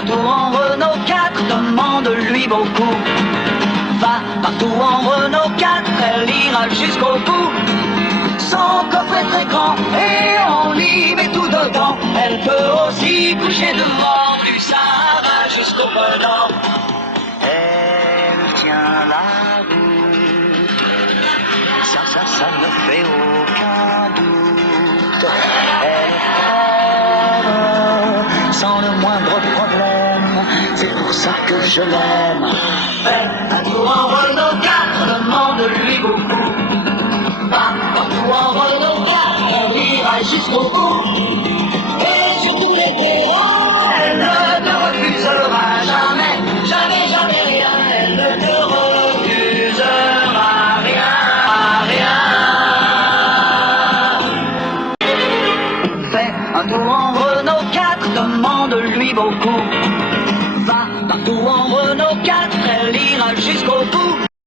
un tour en Renault 4, demande-lui beaucoup. Va partout en Renault 4, elle ira jusqu'au bout. Son coffre est très grand et on y met tout dedans. Elle peut aussi coucher devant, du Sahara jusqu'au pôle Nord. Elle tient la route, ça ne fait aucun doute. Elle part sans le moindre problème, c'est pour ça que je l'aime. Fais un tour en Renault 4, demande-lui beaucoup. Va partout en Renault 4, elle ira jusqu'au bout. Et sur tous les terrains, elle ne te refusera jamais, jamais, jamais rien. Elle ne te refusera rien, rien. Fais un tour en Renault 4, demande-lui beaucoup. Va partout en Renault 4, elle ira jusqu'au bout.